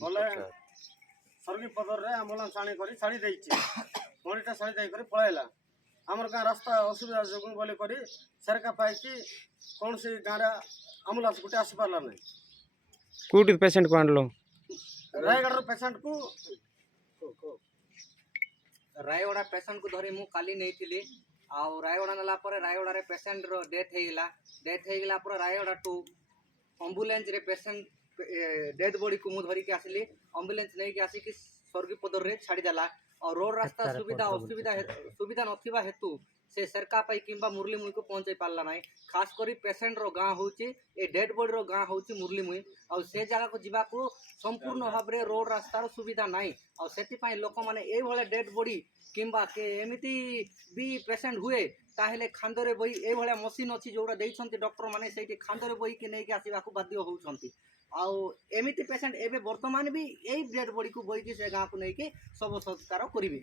बोले सरगी पदर रे एम्बुलेंस आनी करी छाड़ी देछि मणिटा छाड़ी देई करी पळेला हमर गाँ रास्ता असुविधा जोगु बोली करी सरका पाई कि कौन से गाँ रे एम्बुलेंस गुटे आसी पारला नै कोटी पेशेंट को आनलो रायगढ़ पेशेंट को रायगड़ा पेशेंट को धरी मु काली नहीं आउ रायगड़ा नेला पर रायगड़ा रे पेशेंट रो डेथ हेगला पर रायगड़ा टू एम्बुलेंस रे पेशेंट डेड बॉडी को मु धरी के आसली एम्बुलेंस नहीं के आसी कि स्वर्गी पदर रे छाड़ी देला और रोड रास्ता सुविधा नथिबा हेतु से सरका पाई किंबा मुरली मुई को पहुंचाई पारला नाही खास करी पेशेंट रो गाँ होची ए डेड बॉडी रो गाँ होची मुरली मुई और से जगह को जीवा को संपूर्ण भाव रे रोड रास्ता रो सुविधा नाही और सेति पाई लोक माने ए भले डेड बॉडी किंबा के एमिति भी पेशेंट हुए ताहेले खांदरे बही ए भले मशीन अछि जोरा देइछंती डॉक्टर माने सेठी खांदरे बही के नै के आसीबा को बाध्य होउछंती आउ एमिति पेशेंट एबे वर्तमान भी एई डेड बॉडी को बही के से गाँ को नै के सब संस्कार करिवे।